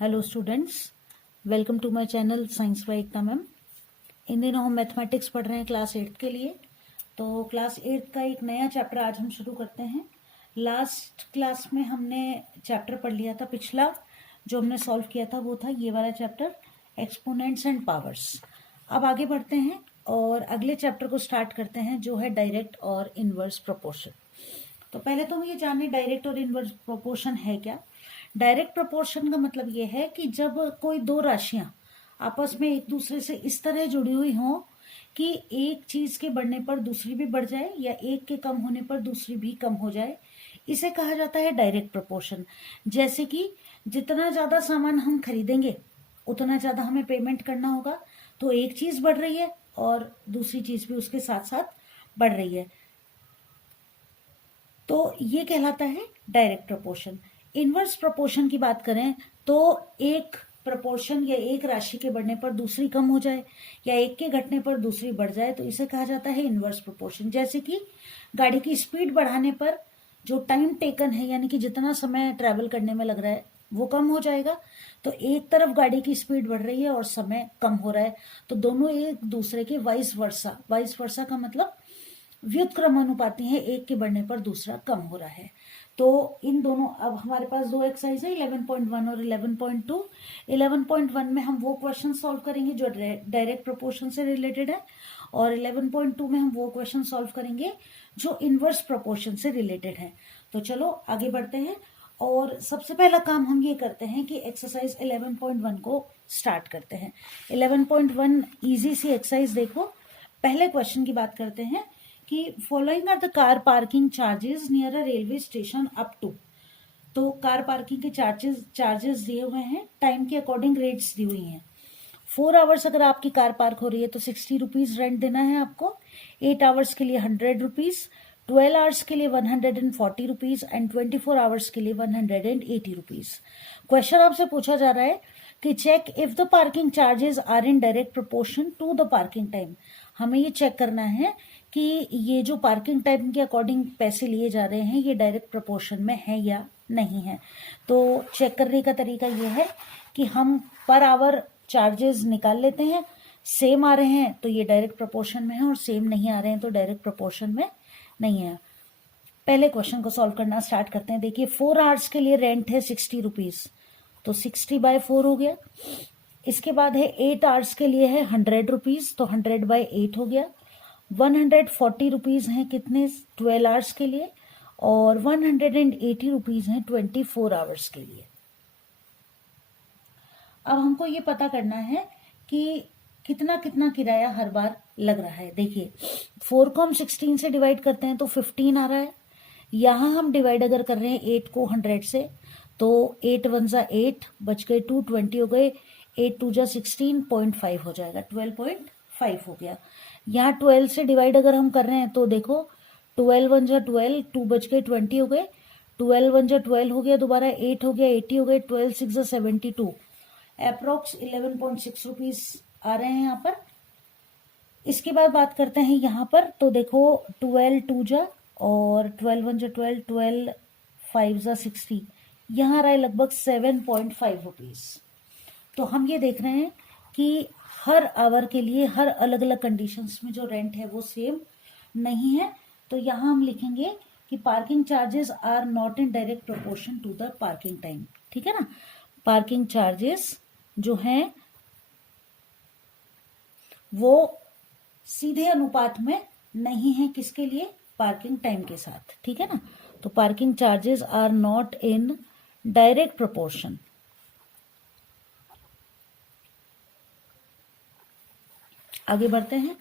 Hello students, welcome to my channel science by Ekta ma'am. इन दिनों हम मैथमेटिक्स पढ़ रहे हैं क्लास 8 के लिए। तो क्लास 8 का एक नया चैप्टर आज हम शुरू करते हैं। लास्ट क्लास में हमने चैप्टर पढ़ लिया था, पिछला जो हमने सॉल्व किया था वो था ये वाला चैप्टर, एक्सपोनेंट्स एंड पावर्स। अब आगे बढ़ते हैं और अगले चैप्टर को स्टार्ट करते हैं जो है डायरेक्ट और इनवर्स प्रोपोर्शन। तो पहले तो हम ये जाने डायरेक्ट और इनवर्स प्रोपोर्शन है क्या। डायरेक्ट प्रोपोर्शन का मतलब ये है कि जब कोई दो राशियां आपस में एक दूसरे से इस तरह जुड़ी हुई हों कि एक चीज के बढ़ने पर दूसरी भी बढ़ जाए या एक के कम होने पर दूसरी भी कम हो जाए, इसे कहा जाता है डायरेक्ट प्रोपोर्शन। जैसे कि जितना ज्यादा सामान हम खरीदेंगे उतना ज्यादा हमें पेमेंट करना होगा, तो एक चीज बढ़ रही है और दूसरी चीज भी उसके साथ साथ बढ़ रही है, तो ये कहलाता है डायरेक्ट प्रोपोर्शन। इनवर्स प्रोपोर्शन की बात करें तो एक प्रोपोर्शन या एक राशि के बढ़ने पर दूसरी कम हो जाए या एक के घटने पर दूसरी बढ़ जाए, तो इसे कहा जाता है इनवर्स प्रोपोर्शन। जैसे कि गाड़ी की स्पीड बढ़ाने पर जो टाइम टेकन है, यानी कि जितना समय ट्रेवल करने में लग रहा है वो कम हो जाएगा। तो एक तरफ गाड़ी की स्पीड बढ़ रही है और समय कम हो रहा है, तो दोनों एक दूसरे के वाइस वर्सा, वाइस वर्सा का मतलब व्युत्क्रमानुपाती है, एक के बढ़ने पर दूसरा कम हो रहा है। तो इन दोनों, अब हमारे पास दो एक्सरसाइज है 11.1 और 11.2। 11.1 में हम वो क्वेश्चन सॉल्व करेंगे जो डायरेक्ट प्रोपोर्शन से रिलेटेड है, और 11.2 में हम वो क्वेश्चन सॉल्व करेंगे जो इनवर्स प्रोपोर्शन से रिलेटेड है। तो चलो आगे बढ़ते हैं और सबसे पहला काम हम ये करते हैं कि एक्सरसाइज 11.1 को स्टार्ट करते हैं। 11.1 इजी सी एक्सरसाइज देखो। पहले क्वेश्चन की बात करते हैं कि following are the car parking charges near a railway station up to. तो कार पार्किंग के चार्जेस दिए हुए हैं, टाइम के अकॉर्डिंग रेट्स दी हुई हैं। 4 आवर्स अगर आपकी कार पार्क हो रही है तो 60 रुपीज रेंट देना है आपको, 8 आवर्स के लिए 100 रुपीज, 12 आवर्स के लिए 140 रुपीज एंड 24 आवर्स के लिए 180 रुपीज। क्वेश्चन आपसे पूछा जा रहा है कि check if the parking charges are in direct proportion to the parking time. हमें ये चेक करना है कि ये जो पार्किंग टाइम के अकॉर्डिंग पैसे लिए जा रहे हैं ये डायरेक्ट प्रोपोर्शन में है या नहीं है। तो चेक करने का तरीका ये है कि हम पर आवर चार्जेस निकाल लेते हैं, सेम आ रहे हैं तो ये डायरेक्ट प्रोपोर्शन में है और सेम नहीं आ रहे हैं तो डायरेक्ट प्रोपोर्शन में नहीं है। पहले क्वेश्चन को सॉल्व करना स्टार्ट करते हैं। देखिए 4 आवर्स के लिए रेंट है 60 रुपीज, तो 60/4 हो गया। इसके बाद है 8 आवर्स के लिए है 100 रुपीज, तो 100/8 हो गया। 140 रुपीज हैं कितने, 12 आवर्स के लिए, और 180 रुपीज हैं 24 आवर्स के लिए। अब हमको ये पता करना है कि कितना कितना किराया हर बार लग रहा है। देखिए 4 को हम 16 से डिवाइड करते हैं तो 15 आ रहा है। यहां हम डिवाइड अगर कर रहे हैं 8 को 100 से, तो 8 1 जा 8 बच गए 2, 20 हो गए, 8 2 जा 16.5 हो जाएगा, 12.5 हो गया। यहाँ 12 से डिवाइड अगर हम कर रहे हैं तो देखो 12 1 जा 12, 2 बच गए 20 हो गए, 12 1 जा 12 हो गया, दोबारा 8 हो गया 80 हो गए, 12 6 जा 72, अप्रोक्स 11.6 रुपीज आ रहे हैं यहाँ पर। इसके बाद बात करते हैं यहाँ पर, तो देखो 12 2 जा और 12 1 जा 12, 12 5 जा 60, यहाँ आ रहा है लगभग 7.5 रुपीज। तो हम ये देख रहे हैं कि हर आवर के लिए हर अलग अलग कंडीशंस में जो रेंट है वो सेम नहीं है। तो यहाँ हम लिखेंगे कि parking charges are not in direct proportion to the parking time, ठीक है ना। पार्किंग चार्जेस जो हैं वो सीधे अनुपात में नहीं है, किसके लिए, पार्किंग टाइम के साथ, ठीक है ना। तो parking charges are not in direct proportion. आगे बढ़ते हैं,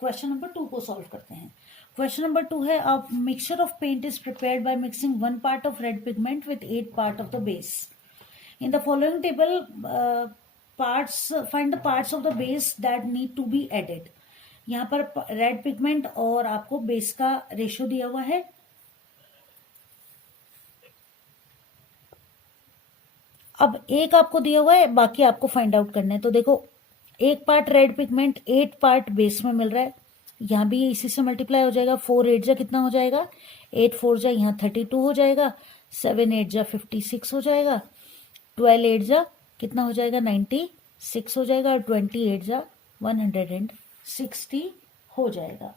क्वेश्चन नंबर 2 को सॉल्व करते हैं। क्वेश्चन नंबर 2 है, a mixture of paint is prepared by mixing 1 part of red pigment with 8 part of the base. In the following table parts find the parts of the base that need to be added. यहाँ पर red pigment और आपको base का ratio दिया हुआ है। अब एक आपको दिया हुआ है, बाकी आपको फाइंड आउट करना है। तो देखो 1 part red pigment 8 part base में मिल रहा है, यहाँ भी इसी से मल्टीप्लाई हो जाएगा। 4 8 जा कितना हो जाएगा, 8 4 जा यहाँ 32 हो जाएगा, 7 8 जा 56 हो जाएगा, 12 8 जा कितना हो जाएगा 96 हो जाएगा, और 28 जा 160 हो जाएगा।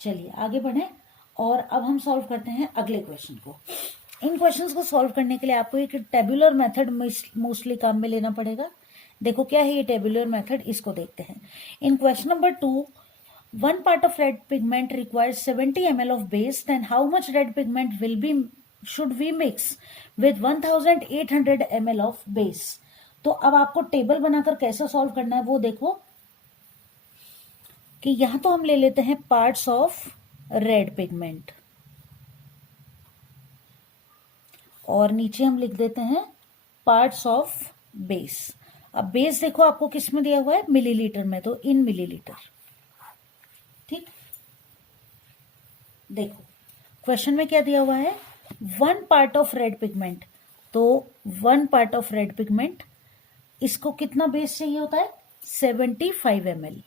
चलिए आगे बढ़े और अब हम सॉल्व करते हैं अगले क्वेश्चन को। इन क्वेश्चंस को सॉल्व करने के लिए आपको एक टेबुलर मेथड मोस्टली काम में लेना पड़ेगा। देखो क्या है ये टेबुलर मेथड, इसको देखते हैं। इन question number 2, 1 part of red pigment requires 70 ml of base, then how much red pigment should we mix with 1800 ml of base? तो अब आपको टेबल बनाकर कैसे सॉल्व करना है वो देखो कि यहां तो हम ले लेते हैं पार्ट्स ऑफ रेड पिगमेंट और नीचे हम लिख देते हैं पार्ट्स ऑफ बेस। अब बेस देखो आपको किस में दिया हुआ है, मिलीलीटर में, तो इन मिलीलीटर। ठीक, देखो क्वेश्चन में क्या दिया हुआ है, 1 part of रेड पिगमेंट, तो 1 part of रेड पिगमेंट, इसको कितना बेस चाहिए होता है 75 ml।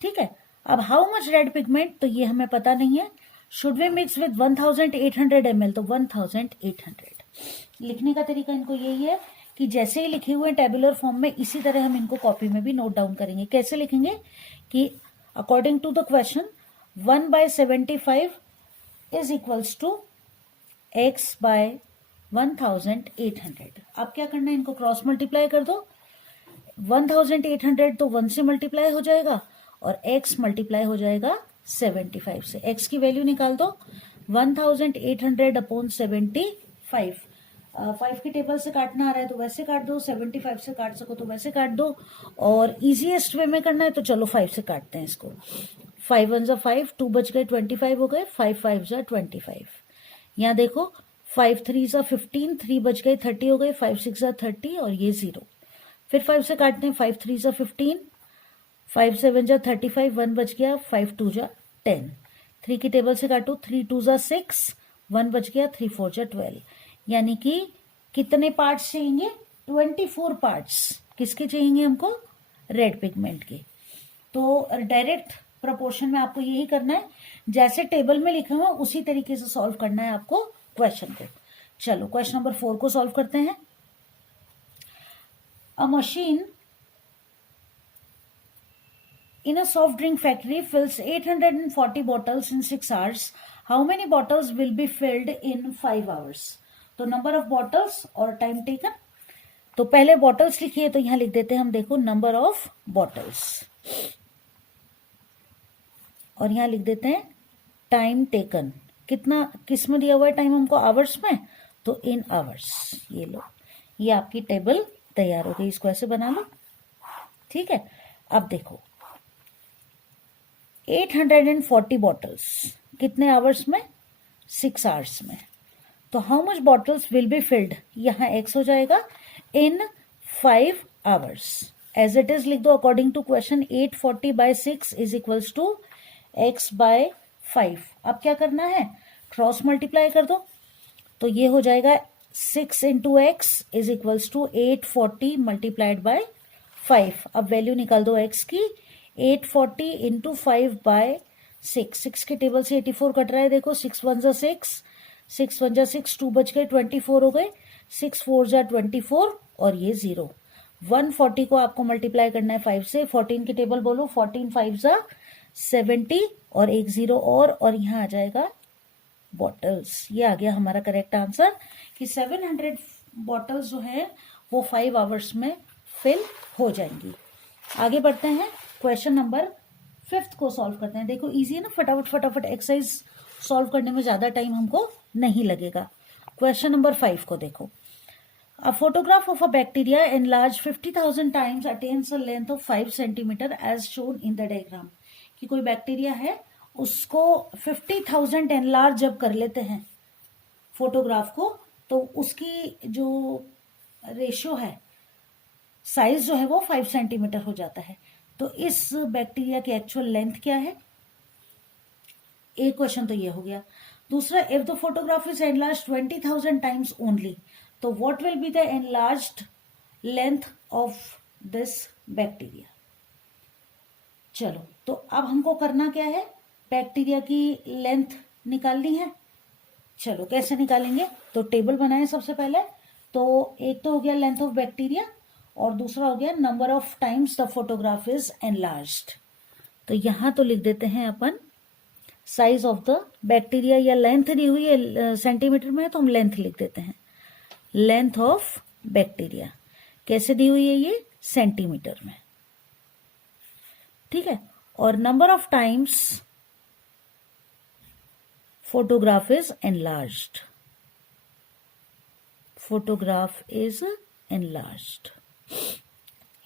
ठीक है, अब हाउ मच रेड पिगमेंट, तो ये हमें पता नहीं है। Should we mix with 1800 ml, तो 1800। लिखने का तरीका इनको यही है कि जैसे ही लिखे हुए टेबुलर फॉर्म में, इसी तरह हम इनको कॉपी में भी नोट डाउन करेंगे। कैसे लिखेंगे कि according to the question 1/75 is equals to x/1800। अब क्या करना है, इनको क्रॉस मल्टीप्लाई कर दो। 1800 तो 1 से मल्टीप्लाई हो जाएगा और x मल्टीप्लाई हो जाएगा 75 से। x की वैल्यू निकाल दो, 1800 अपॉन 75। 5 की टेबल से काटना आ रहा है तो वैसे काट दो, 75 से काट सको तो वैसे काट दो, और इजीएस्ट वे में करना है तो चलो 5 से काटते हैं इसको। 5 1 जा 5, 2 बच गए 25 हो गए, 5 5 जा 25। यहाँ देखो 5 3 जा 15, 3 बच गए 30 हो गए, 5 6 जा 30 और ये 0। फिर 5 से काटते हैं, 5 3 जा 15, 5 7 जा 35, 1 बच गया, 5 2 जा 10। 3 की टेबल से काटो, 3 2 जा 6, 1 बच गया, 3 4 जा 12। यानी कि कितने पार्ट्स चाहिए, 24 पार्ट्स किसके चाहिए हमको, रेड पिगमेंट के। तो डायरेक्ट प्रोपोर्शन में आपको यही करना है, जैसे टेबल में लिखा हुआ उसी तरीके से सॉल्व करना है आपको क्वेश्चन को। चलो क्वेश्चन नंबर 4 को सॉल्व करते हैं। अ machine in a soft drink factory fills 840 bottles in 6 hours. How many bottles will be filled in 5 hours? तो नंबर ऑफ बॉटल्स और टाइम टेकन। तो पहले बॉटल्स लिखिए, तो यहां लिख देते हैं हम, देखो नंबर ऑफ बॉटल्स, और यहां लिख देते हैं टाइम टेकन। कितना किस में दिया हुआ है टाइम हमको, आवर्स में, तो इन आवर्स। ये लो, ये आपकी टेबल तैयार हो गई, इसको ऐसे बना लो। ठीक है, अब देखो 840 बॉटल्स कितने आवर्स में, 6 आवर्स में। तो how much bottles will be filled, यहां x हो जाएगा, in 5 hours. As it is लिख दो according to question, 840/6 is equals to x/5। अब क्या करना है, क्रॉस मल्टीप्लाई कर दो, तो ये हो जाएगा 6 into x is equals to 840 multiplied by 5। अब वैल्यू निकाल दो x की, 840 इंटू 5/6। 6 के टेबल से 84 कट रहा है, देखो 6 1 जा 6, 6 1 जा 6, 2 बच गए 24 हो गए, 6 4 जा 24 और ये 0। 140 को आपको मल्टीप्लाई करना है 5 से। 14 की टेबल बोलो, 14 5 जा 70 और एक 0 और यहाँ आ जाएगा बॉटल्स। ये आ गया हमारा करेक्ट आंसर कि 700 बॉटल्स जो है वो 5 आवर्स में फिल हो जाएंगी। आगे बढ़ते हैं, क्वेश्चन नंबर 5 को सॉल्व करते हैं। देखो इजी है ना, फटाफट फटाफट एक्सरसाइज सॉल्व करने में ज्यादा टाइम हमको नहीं लगेगा। क्वेश्चन नंबर 5 को देखो, a photograph of a bacteria enlarge 50,000 times attains a length of 5 centimetre as shown in the diagram. कि कोई बैक्टीरिया है, उसको 50,000 एनलार्ज जब कर लेते हैं फोटोग्राफ को, तो उसकी जो रेशियो है, साइज जो है वो 5 सेंटीमीटर हो जाता है। तो इस बैक्टीरिया की एक्चुअल लेंथ क्या है, एक क्वेश्चन तो ये हो गया। दूसरा, if the photograph is enlarge 20,000 times only, तो what will be the enlarged length of this bacteria. चलो, तो अब हमको करना क्या है, बैक्टीरिया की लेंथ निकालनी है। चलो कैसे निकालेंगे, तो टेबल बनाए सबसे पहले। तो एक तो हो गया लेंथ ऑफ बैक्टीरिया और दूसरा हो गया number of times the photograph is enlarged. तो यहां तो लिख देते हैं अपन साइज ऑफ द बैक्टीरिया, या लेंथ दी हुई है सेंटीमीटर में तो हम लेंथ लिख देते हैं, लेंथ ऑफ बैक्टीरिया। कैसे दी हुई है ये? सेंटीमीटर में, ठीक है। और number of times photograph is enlarged, photograph is enlarged.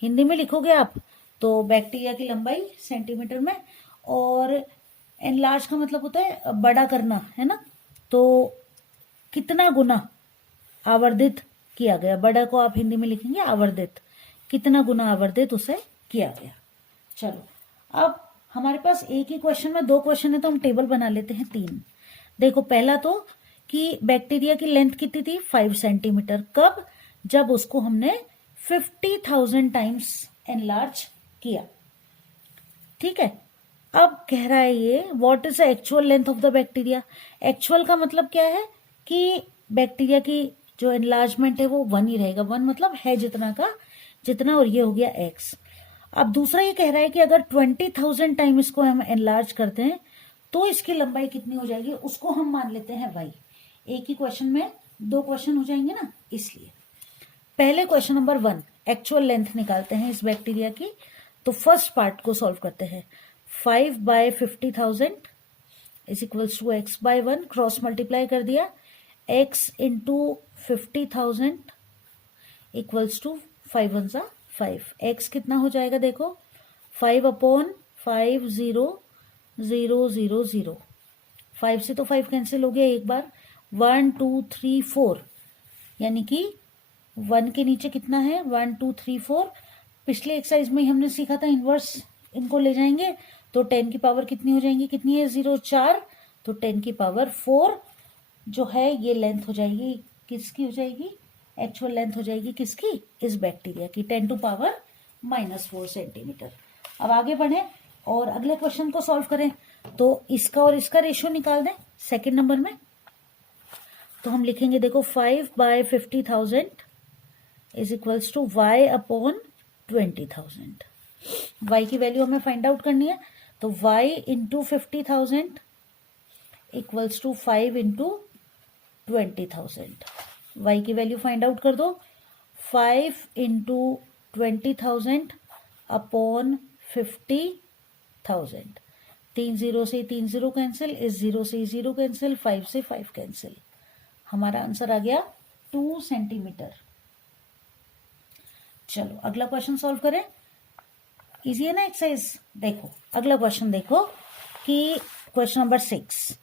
Hindi में लिखोगे आप तो बैक्टीरिया की लंबाई सेंटीमीटर में, और एनलार्ज का मतलब होता है बड़ा करना, है ना। तो कितना गुना आवर्धित किया गया, बड़ा को आप हिंदी में लिखेंगे आवर्धित, कितना गुना आवर्धित उसे किया गया। चलो, अब हमारे पास एक ही क्वेश्चन में 2 क्वेश्चन है तो हम टेबल बना लेते हैं 3। देखो, पहला तो कि बैक्टीरिया की लेंथ कितनी थी? 5 सेंटीमीटर। कब? जब उसको हमने 50,000 टाइम्स एनलार्ज किया, ठीक है। अब कह रहा है ये what is the actual length of the bacteria. Actual का मतलब क्या है कि बैक्टीरिया की जो एनलार्जमेंट है वो 1 ही रहेगा, 1 मतलब है जितना का जितना, और ये हो गया x। अब दूसरा ये कह रहा है कि अगर 20,000 टाइम इसको हम एनलार्ज करते हैं तो इसकी लंबाई कितनी हो जाएगी, उसको हम मान लेते हैं y। एक ही क्वेश्चन में 2 क्वेश्चन हो जाएंगे ना, इसलिए पहले क्वेश्चन नंबर 1 एक्चुअल लेंथ निकालते हैं इस बैक्टीरिया की। तो फर्स्ट पार्ट को सॉल्व करते हैं। 5 by 50,000 is equals to x by 1, cross multiply कर दिया, x इंटू 50,000 इक्वल्स टू 5 1 सा 5। x कितना हो जाएगा? देखो, 5 अपॉन 5 0 0 0 0, 5 से तो 5 कैंसिल हो गया एक बार, 1 2 3 4, यानी कि 1 के नीचे कितना है? 1 2 3 4। पिछले एक्सरसाइज में हमने सीखा था इनवर्स, इनको ले जाएंगे तो 10 की पावर कितनी हो जाएंगी? कितनी है? 0 4, तो 10 की पावर 4 जो है ये लेंथ हो जाएगी, किसकी हो जाएगी? एक्चुअल लेंथ हो जाएगी किसकी? इस बैक्टीरिया की, 10 टू पावर -4 सेंटीमीटर। अब आगे बढ़े और अगले क्वेश्चन को सॉल्व करें। तो इसका और इसका रेशियो निकाल दें सेकेंड नंबर में। तो हम लिखेंगे, देखो, 5 by 50,000 is equals to y upon 20,000। y की वैल्यू हमें फाइंड आउट करनी है, तो y into 50,000 equals to 5 into 20,000। y की वैल्यू फाइंड आउट कर दो, 5 इंटू 20,000 अपॉन 50,000। 3 0 से 3 0 कैंसिल, इस 0 से 0 कैंसिल, 5 से 5 कैंसिल। हमारा आंसर आ गया 2 सेंटीमीटर। चलो अगला क्वेश्चन सॉल्व करें। इजी है ना एक्सरसाइज। देखो अगला क्वेश्चन, देखो कि question number 6,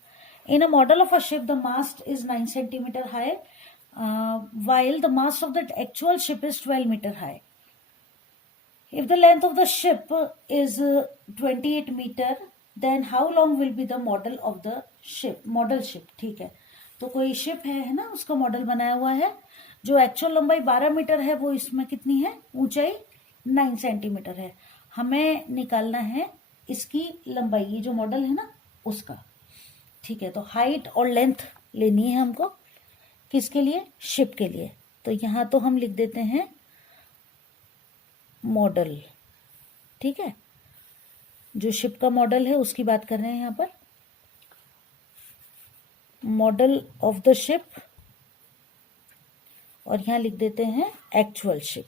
in a model of a ship the mast is 9 centimetre high while the mast of the actual ship is 12 meter high. If the length of the ship is 28 meter, then how long will be the model of the ship? Model ship, ठीक है। तो कोई ship है ना, उसका model बनाया हुआ है, जो एक्चुअल लंबाई 12 मीटर है, वो इसमें कितनी है? ऊंचाई 9 सेंटीमीटर है। हमें निकालना है इसकी लंबाई, ये जो मॉडल है ना उसका, ठीक है। तो हाइट और लेंथ लेनी है हमको, किसके लिए? शिप के लिए। तो यहां तो हम लिख देते हैं मॉडल, ठीक है। जो शिप का मॉडल है उसकी बात कर रहे हैं यहां पर, मॉडल ऑफ द शिप, और यहां लिख देते हैं एक्चुअल शिप।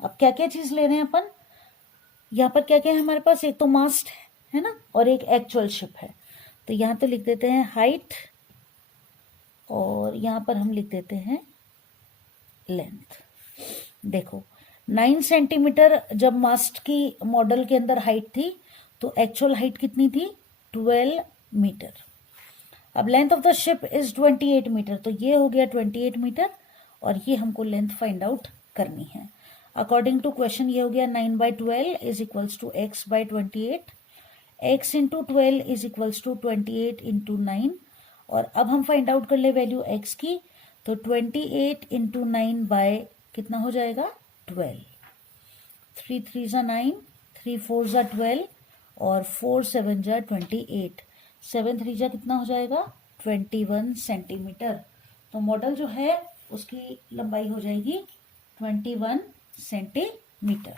अब क्या क्या चीज ले रहे हैं अपन यहां पर? क्या क्या है हमारे पास? एक तो मास्ट है ना, और एक एक्चुअल शिप है। तो यहां तो लिख देते हैं हाइट, और यहां पर हम लिख देते हैं लेंथ। देखो 9 सेंटीमीटर जब मास्ट की मॉडल के अंदर हाइट थी, तो एक्चुअल हाइट कितनी थी? 12 मीटर। अब length of the ship is 28 metre, तो ये हो गया 28 मीटर, और ये हमको लेंथ फाइंड आउट करनी है। अकॉर्डिंग टू क्वेश्चन ये हो गया 9 by 12 is equals to x by 28, x into 12 is equals to 28 into 9, और अब हम फाइंड आउट कर ले वैल्यू x की, तो 28 इंटू 9 बाय कितना हो जाएगा? 12। 3 3 जा 9, 3 4 जा 12, और 4 7 जा 28, 7 3 जा कितना हो जाएगा? 21 सेंटीमीटर। तो मॉडल जो है उसकी लंबाई हो जाएगी 21 सेंटीमीटर।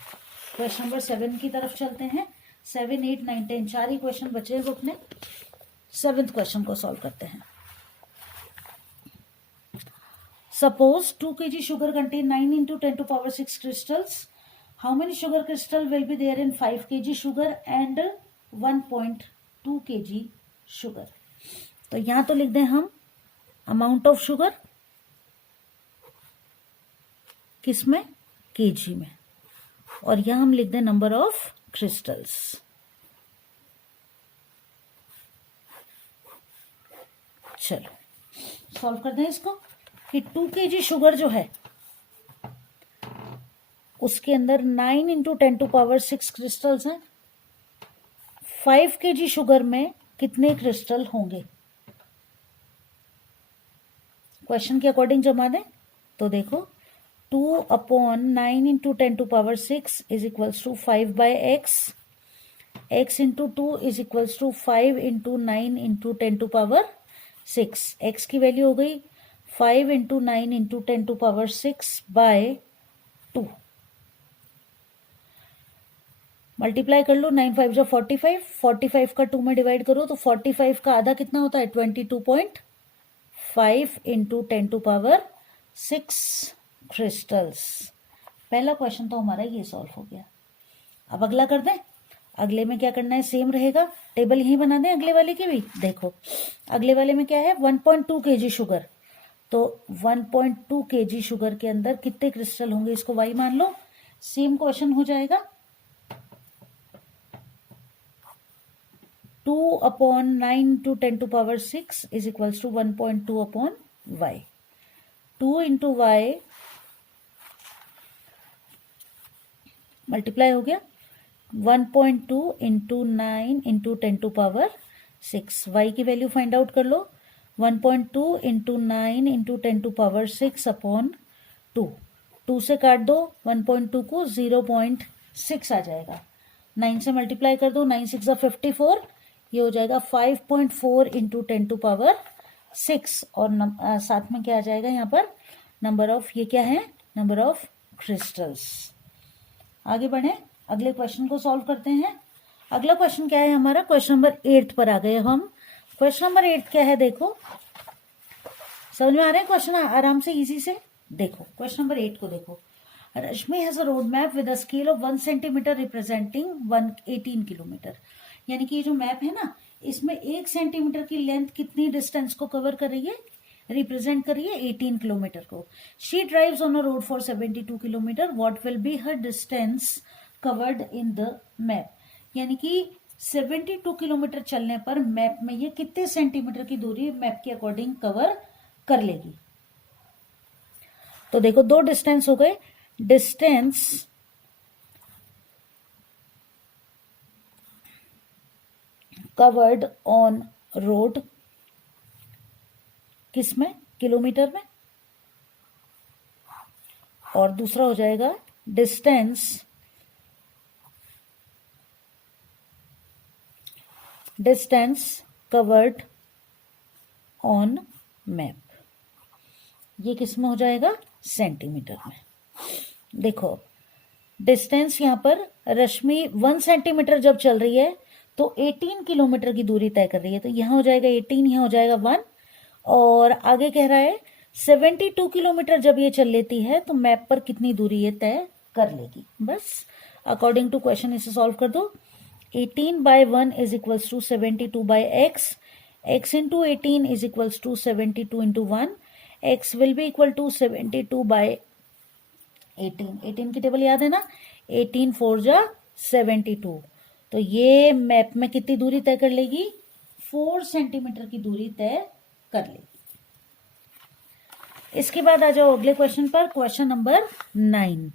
क्वेश्चन नंबर 7 की तरफ चलते हैं। 7, 8, 9, 10 चार ही क्वेश्चन बचे हैं बुक में। 7th क्वेश्चन को सॉल्व करते हैं। Suppose 2 kg sugar contain 9 into 10 to power 6 crystals. How many sugar crystal will be there in 5 kg sugar and 1.2 kg sugar? तो यहां तो लिख दें हम अमाउंट ऑफ शुगर, किसमें, केजी में, और यहां हम लिख दें नंबर ऑफ क्रिस्टल्स। चलो सॉल्व कर दें इसको कि 2 kg शुगर जो है उसके अंदर 9 into 10 to power 6 क्रिस्टल्स हैं। 5 kg शुगर में कितने क्रिस्टल होंगे? क्वेश्चन के अकॉर्डिंग जमा दें तो देखो 2/9 into 10 to power 6 is equals to 5/x. x into 2 is equals to 5 into 9 into 10 to power 6. x की वैल्यू हो गई 5 into 9 into 10 to power 6/2। Multiply कर लो, 9 5 जो 45, 45 का 2 में डिवाइड करो तो 45 का आधा कितना होता है 22.5 into 10 to power 6 क्रिस्टल्स। पहला क्वेश्चन तो हमारा ये सॉल्व हो गया। अब अगला कर दें। अगले में क्या करना है, सेम रहेगा, टेबल यही बना दें अगले वाले की भी। देखो अगले वाले में क्या है 1.2 kg शुगर, तो 1.2 kg शुगर के अंदर कितने क्रिस्टल होंगे इसको y मान लो। सेम क्वेश्चन हो जाएगा 2/9 to 10 to power 6 is equals to 1.2/y. 2 into y multiply हो गया 1.2 into 9 into 10 to power 6। y की वैल्यू फाइंड आउट कर लो 1.2 into 9 into 10 to power 6/2। 2 से काट दो 1.2 को 0.6 आ जाएगा। 9 से मल्टीप्लाई कर दो 9 6 54, ये हो जाएगा 5.4 into 10 to power 6। और साथ में क्या आ जाएगा यहाँ पर नंबर ऑफ, ये क्या है नंबर ऑफ क्रिस्टल्स। आगे बढ़े, अगले क्वेश्चन को सॉल्व करते हैं। अगला क्वेश्चन क्या है हमारा, क्वेश्चन नंबर 8 पर आ गए हम। क्वेश्चन नंबर 8 क्या है देखो, समझ में आ रहे हैं क्वेश्चन आराम से इजी से। देखो क्वेश्चन नंबर 8 को देखो, Rashmi has a road map with a scale of 1 centimetre representing 18 kilometre. यानी कि ये जो मैप है ना इसमें 1 सेंटीमीटर की लेंथ कितनी डिस्टेंस को कवर कर रही है, रिप्रेजेंट कर रही है 18 किलोमीटर को। She drives on a road for 72 kilometre, what will B her distance covered in the map. यानी कि 72 किलोमीटर चलने पर मैप में ये कितने सेंटीमीटर की दूरी मैप के अकॉर्डिंग कवर कर लेगी। तो देखो दो डिस्टेंस हो गए, डिस्टेंस कवर्ड ऑन रोड किसमें, किलोमीटर में, और दूसरा हो जाएगा डिस्टेंस कवर्ड ऑन मैप, ये किस में हो जाएगा सेंटीमीटर में। देखो डिस्टेंस यहां पर रश्मि 1 सेंटीमीटर जब चल रही है तो 18 किलोमीटर की दूरी तय कर रही है, तो यहां हो जाएगा 18, यहां हो जाएगा 1। और आगे कह रहा है 72 किलोमीटर जब ये चल लेती है तो मैप पर कितनी दूरी ये तय कर लेगी। बस अकॉर्डिंग टू क्वेश्चन इसे सॉल्व कर दो। 18/1 is equals to 72/x. x into 18 is equals to 72 into 1. x will be equal to 72/18. 18 की टेबल याद है ना, 18 4 जा 72। तो ये मैप में कितनी दूरी तय कर लेगी, 4 सेंटीमीटर की दूरी तय कर लेगी। इसके बाद आ जाओ अगले क्वेश्चन पर, क्वेश्चन नंबर 9।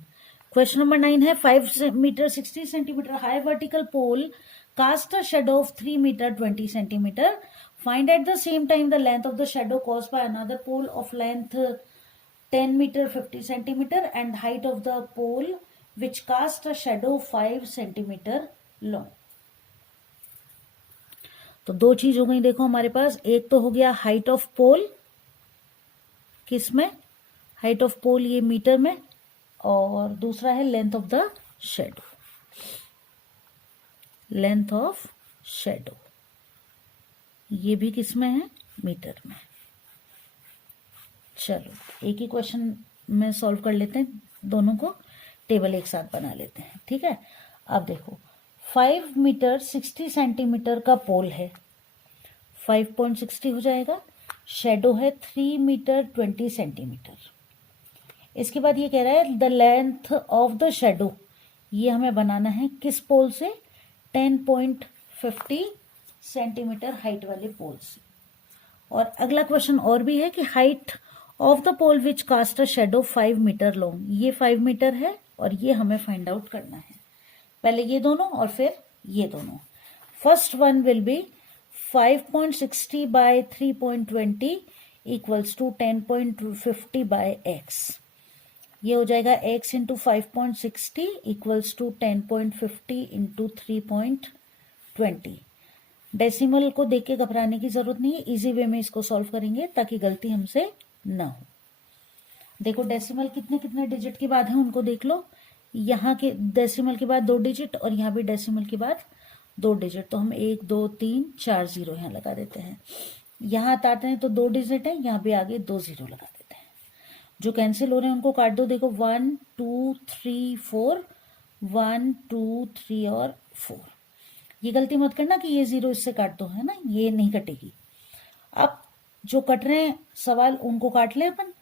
क्वेश्चन नंबर 9 है 5 metre 60 centimetre high vertical pole cast a shadow of 3 meter 20 centimeter. Find at the same time the length of the shadow caused by another pole of length 10 meter 50 centimeter and height of the pole which cast a shadow 5 centimeter long. तो दो चीज हो गई देखो हमारे पास, एक तो हो गया हाइट ऑफ पोल, किस में, हाइट ऑफ पोल ये मीटर में, और दूसरा है length of the shadow, length of shadow, ये भी किस में है, मीटर में। चलो एक ही क्वेश्चन में सॉल्व कर लेते हैं, दोनों को टेबल एक साथ बना लेते हैं, ठीक है। अब देखो 5 मीटर 60 सेंटीमीटर का पोल है, 5.60 हो जाएगा, शेडो है 3 मीटर 20 सेंटीमीटर। इसके बाद ये कह रहा है the length of the shadow, ये हमें बनाना है किस पोल से, 10.50 सेंटीमीटर हाइट वाले पोल से। और अगला क्वेश्चन और भी है कि height of the pole which cast a shadow 5 metre long, ये 5 मीटर है और ये हमें फाइंड आउट करना है, पहले ये दोनों और फिर ये दोनों। First one will be 5.60 by 3.20 equals to 10.50 by x, ये हो जाएगा x into 5.60 equals to 10.50 into 3.20। Decimal को देख के घबराने की जरूरत नहीं है, इजी वे में इसको सॉल्व करेंगे ताकि गलती हमसे ना हो। देखो डेसिमल कितने कितने डिजिट के बाद है उनको देख लो, यहाँ के डेसिमल के बाद 2 डिजिट और यहाँ भी डेसिमल के बाद 2 डिजिट, तो हम 1 2 3 4 जीरो यहाँ लगा देते हैं। यहाँ आते हैं तो 2 डिजिट है, यहाँ भी आगे 2 जीरो लगा देते हैं। जो कैंसिल हो रहे हैं उनको काट दो, देखो 1 2 3 4, 1 2 3 और 4। ये गलती मत करना कि ये जीरो इससे काट दो, है ना, ये नहीं कटेगी। अब जो कट रहे हैं सवाल उनको काट ले अपन,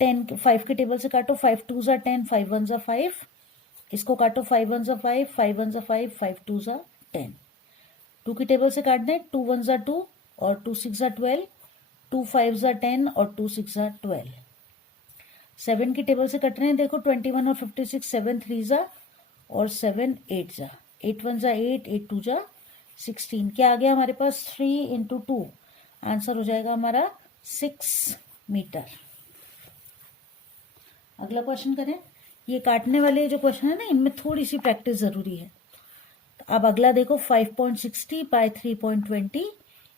10 5 के टेबल से काटो, 5 2 जा 10, 5 1 जा 5, इसको काटो 5 1 जा 5, 5 1 जा 5, 5 2 जा 10। 2 की टेबल से काट दें, 2 1 जा 2 और 2 6 जा 12, 2 5 जा 10 और 2 6 जा 12। 7 की टेबल से कट रहे हैं, देखो 21 और 56, 7 3 जा और 7 8 जा, 8 1 जा 8, 8 2 जा 16। क्या आ गया हमारे पास, 3 इंटू 2, आंसर हो जाएगा हमारा 6 मीटर। अगला क्वेश्चन करें, ये काटने वाले जो क्वेश्चन है ना इनमें थोड़ी सी प्रैक्टिस जरूरी है। तो अब अगला देखो 5.60 by 3.20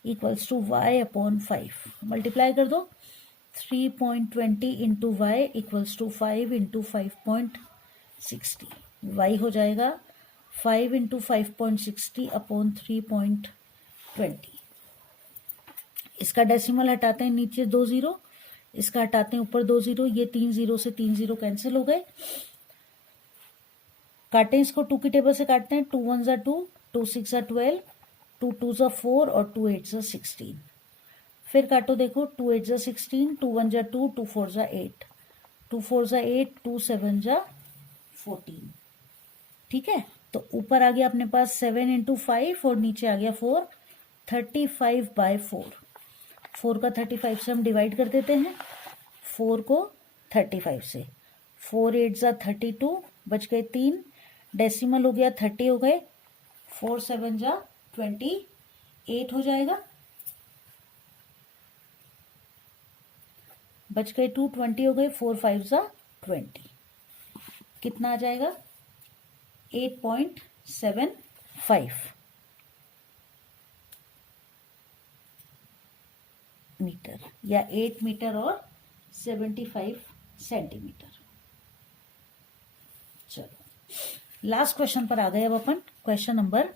equals to y upon 5, multiply कर दो, 3.20 into y equals to 5 into 5.60, y हो जाएगा 5 इंटू 5.60 अपॉन 3.20। इसका डेसिमल हटाते हैं, नीचे 2 जीरो, इसका हटाते हैं ऊपर 2 जीरो, ये 3 जीरो से 3 जीरो कैंसिल हो गए। काटें इसको, 2 की टेबल से काटते हैं, 2 1 जा 2, 2 6 जा 12, 2 2 जा 4 और 2 8 जा 16। फिर काटो, देखो 2 8 जा 16, 2 1 जा 2, 2 4 जा 8, 2 4 जा 8, 2 7 जा 14। ठीक है, तो ऊपर आ गया अपने पास 7 इंटू 5 और नीचे आ गया 4, 35 बाय 4। 4 का 35 से हम डिवाइड कर देते हैं, 4 को 35 से, 4 8 जा 32, बच गए 3, डेसिमल हो गया 30 हो गए, 4 7 जा 28 हो जाएगा, बच गए 2 20 हो गए, 4 5 जा 20, कितना आ जाएगा 8.75 मीटर या 8 मीटर और 75 सेंटीमीटर। चलो लास्ट क्वेश्चन पर आ गए अब अपन, क्वेश्चन नंबर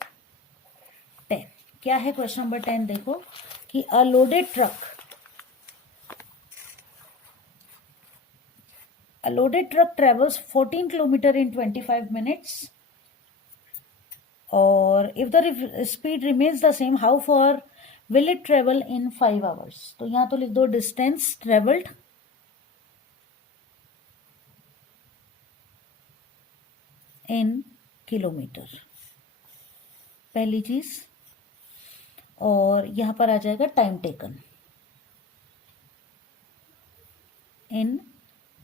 10। क्या है क्वेश्चन नंबर 10, देखो कि अ loaded truck travels 14 kilometre in 25 minutes, और if the speed remains the same, how far will it travel in 5 hours? तो यहां तो लिख दो distance traveled in किलोमीटर, पहली चीज, और यहां पर आ जाएगा टाइम टेकन इन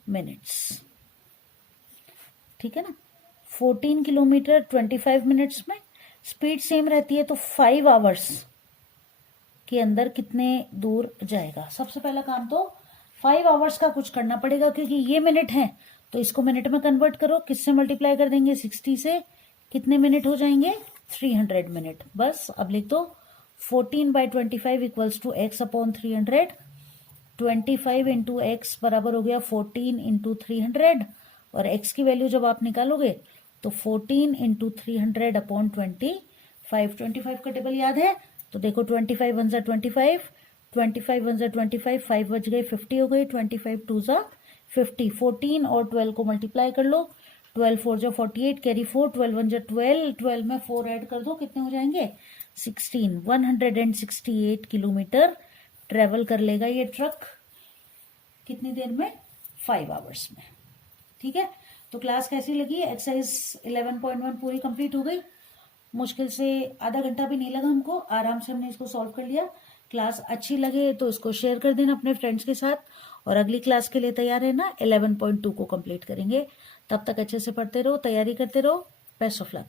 मिनट्स। ठीक है ना, 14 किलोमीटर 25 मिनट्स में, स्पीड सेम रहती है तो 5 आवर्स के अंदर कितने दूर जाएगा। सबसे पहला काम तो 5 आवर्स का कुछ करना पड़ेगा, क्योंकि ये मिनट है तो इसको मिनट में कन्वर्ट करो, किससे मल्टीप्लाई कर देंगे 60 से, कितने मिनट हो जाएंगे 300 मिनट। बस अब लिख दो 14/25 equals to x upon 300। 25 into x बराबर हो गया 14 इंटू 300, और x की वैल्यू जब आप निकालोगे तो 14 इंटू 300 अपॉन 25। 25 का टेबल याद है? तो देखो 25 वन जा 25, 25 वन जा 25, 5 बच गए 50 हो गई, 25 टू जा 50। 14 और 12 को मल्टीप्लाई कर लो, 12 4 जा 48, कैरी 4, 12 वन जा 12, 12 में 4 ऐड कर दो, कितने हो जाएंगे 16। 168 किलोमीटर ट्रेवल कर लेगा ये ट्रक, कितनी देर में? 5 आवर्स में। ठीक है, तो क्लास कैसी लगी? एक्सरसाइज 11.1 पूरी कंप्लीट हो गई। मुश्किल से आधा घंटा भी नहीं लगा हमको, आराम से हमने इसको सॉल्व कर लिया। क्लास अच्छी लगे तो इसको शेयर कर देना अपने फ्रेंड्स के साथ, और अगली क्लास के लिए तैयार रहना। 11.2 को कंप्लीट करेंगे। तब तक अच्छे से पढ़ते रहो, तैयारी करते रहो। Best of luck.